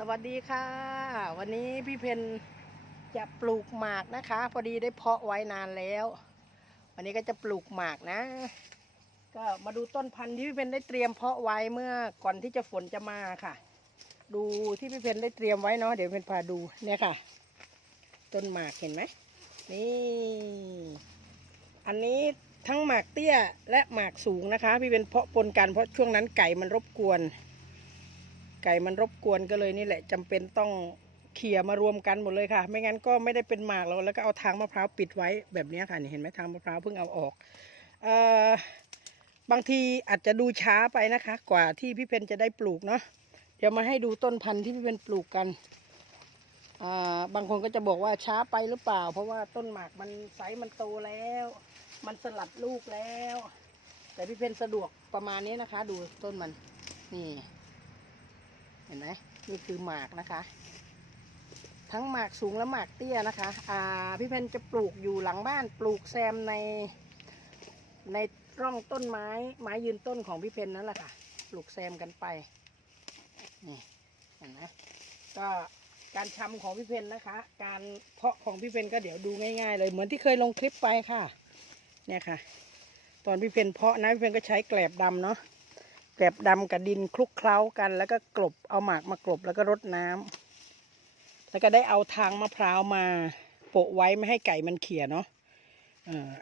สวัสดีค่ะ วันนี้พี่เพนจะปลูกหมากนะคะ พอดีได้เพาะไว้นานแล้ว วันนี้ก็จะปลูกหมากนะ ก็มาดูต้นพันธุ์ที่พี่เพนได้เตรียมเพาะไว้เมื่อก่อนที่จะฝนจะมาค่ะ ดูที่พี่เพนได้เตรียมไว้เนาะเดี๋ยวเพนพาดูเนี่ยค่ะ ต้นหมากเห็นไหมนี่อันนี้ทั้งหมากเตี้ยและหมากสูงนะคะ พี่เป็นเพาะปนกันเพราะช่วงนั้นไก่มันรบกวน ไก่มันรบกวนก็เลยนี่แหละจำเป็นต้องเขี่ยมารวมกันหมดเลยค่ะ ไม่งั้นก็ไม่ได้เป็นหมากแล้วแล้วก็เอาทางมะพร้าวปิดไว้แบบนี้ค่ะนี่เห็นไหมทางมะพร้าวเพิ่งเอาออกเอ่อบางทีอาจจะดูช้าไปนะคะ กว่าที่พี่เพนจะได้ปลูกเนาะเดี๋ยวมาให้ดูต้นพันธุ์ที่พี่เพนปลูกกันอ่าบางคนก็จะบอกว่าช้าไปหรือเปล่า เพราะว่าต้นหมากมันไซส์มันโตแล้ว มันสลัดลูกแล้ว แต่พี่เพนสะดวกประมาณนี้นะคะ ดูต้นมันนี่ เห็นไหมนี่คือหมากนะคะ ทั้งหมากสูงและหมากเตี้ยนะคะอ่าพี่เพนจะปลูกอยู่หลังบ้านปลูกแซมใน ในร่องต้นไม้ไม้ยืนต้นของพี่เพนนั่นแหละค่ะ ปลูกแซมกันไปนี่เห็นไหมก็การชำของพี่เพนนะคะ การเพาะของพี่เพนก็เดี๋ยวดูง่ายๆ เลยเหมือนที่เคยลงคลิปไปค่ะ เนี่ยค่ะ ตอนพี่เพนเพาะนะพี่เพนก็ใช้แกลบดำเนาะ แกลบดำกับดินคลุกเคล้ากัน แล้วก็กลบเอาหมากมากลบแล้วก็รดน้ำแล้วก็ได้เอาทางมะพร้าวมาโปะไว้ไม่ให้ไก่มันเขี่ยเนาะ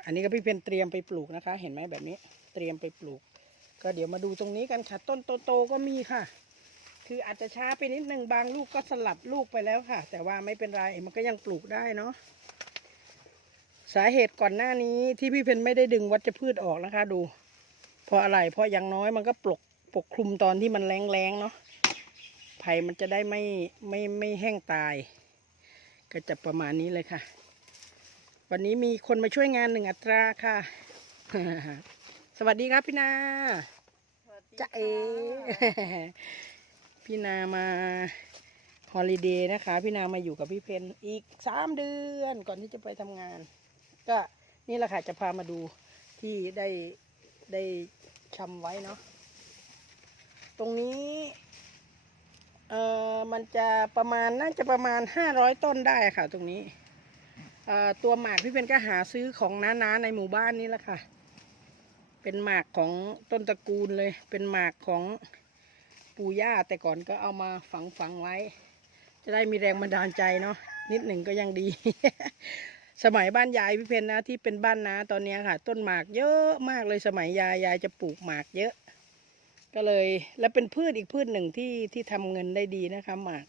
อันนี้ก็พี่เพนเตรียมไปปลูกนะคะ เห็นไหมแบบนี้ เตรียมไปปลูก ก็เดี๋ยวมาดูตรงนี้กันค่ะ ต้นโตๆก็มีค่ะ คืออาจจะช้าไปนิดหนึ่งบางลูกก็สลัดลูกไปแล้วค่ะ แต่ว่าไม่เป็นไรมันก็ยังปลูกได้เนาะสาเหตุก่อนหน้านี้ที่พี่เพนไม่ได้ดึงวัชพืชออกนะคะ ดู เพราะอะไรเพราะอย่างน้อยมันก็ปกปกคลุมตอนที่มันแรงๆเนาะไผ่มันจะได้ไม่ไม่ไม่แห้งตาย ก็จะประมาณนี้เลยค่ะ วันนี้มีคนมาช่วยงานหนึ่งอัตราค่ะ สวัสดีครับพี่นาจะเอพี่นามาฮอลิเดย์นะคะ พี่นามาอยู่กับพี่เพนอีกสามเดือนก่อนที่จะไปทำงาน ก็นี่แหละค่ะจะพามาดูที่ได้ ได้ชำไว้เนาะตรงนี้เอ่อมันจะประมาณน่าจะประมาณห้าร้อยต้นได้ค่ะ ตรงนี้เอ่อตัวหมากพี่เพนก็หาซื้อของน้าๆในหมู่บ้านนี่แหละค่ะ เป็นหมากของต้นตระกูลเลย เป็นหมากของปู่ย่าแต่ก่อนก็เอามาฝังฝังไว้ จะได้มีแรงบันดาลใจเนาะนิดหนึ่งก็ยังดี สมัยบ้านยายพี่เพนนะที่เป็นบ้านนาตอนนี้ค่ะ ต้นหมากเยอะมากเลยสมัยยายยายจะปลูกหมากเยอะ ก็เลยแล้วเป็นพืชอีกพืชหนึ่งที่ที่ทำเงินได้ดีนะคะหมาก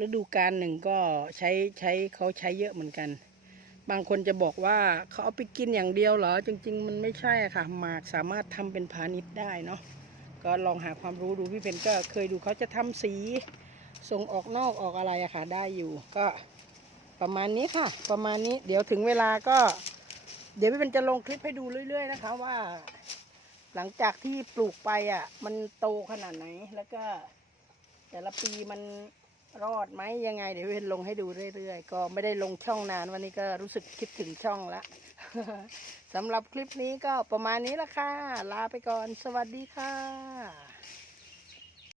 ฤดูกาลหนึ่งก็ใช้ใช้เขาใช้เยอะเหมือนกัน บางคนจะบอกว่าเขาเอาไปกินอย่างเดียวเหรอ จริง ๆ มันไม่ใช่ค่ะ หมากสามารถทำเป็นพาณิชย์ได้เนาะก็ลองหาความรู้ดูพี่เพนก็เคยดูเขาจะทำสีส่งออกนอกออกอะไรอะค่ะได้อยู่ ก็ ประมาณนี้ค่ะ ประมาณนี้เดี๋ยวถึงเวลาก็ เดี๋ยวพี่เป็นจะลงคลิปให้ดูเรื่อย ๆ นะคะว่า หลังจากที่ปลูกไปอะ มันโตขนาดไหนแล้วก็ แต่ละปีมันรอดไหมยังไง เดี๋ยวพี่เป็นลงให้ดูเรื่อยๆ ก็ไม่ได้ลงช่องนานวันนี้ก็รู้สึกคิดถึงช่องละสำหรับคลิปนี้ก็ประมาณนี้ละค่ะ ลาไปก่อนสวัสดีค่ะ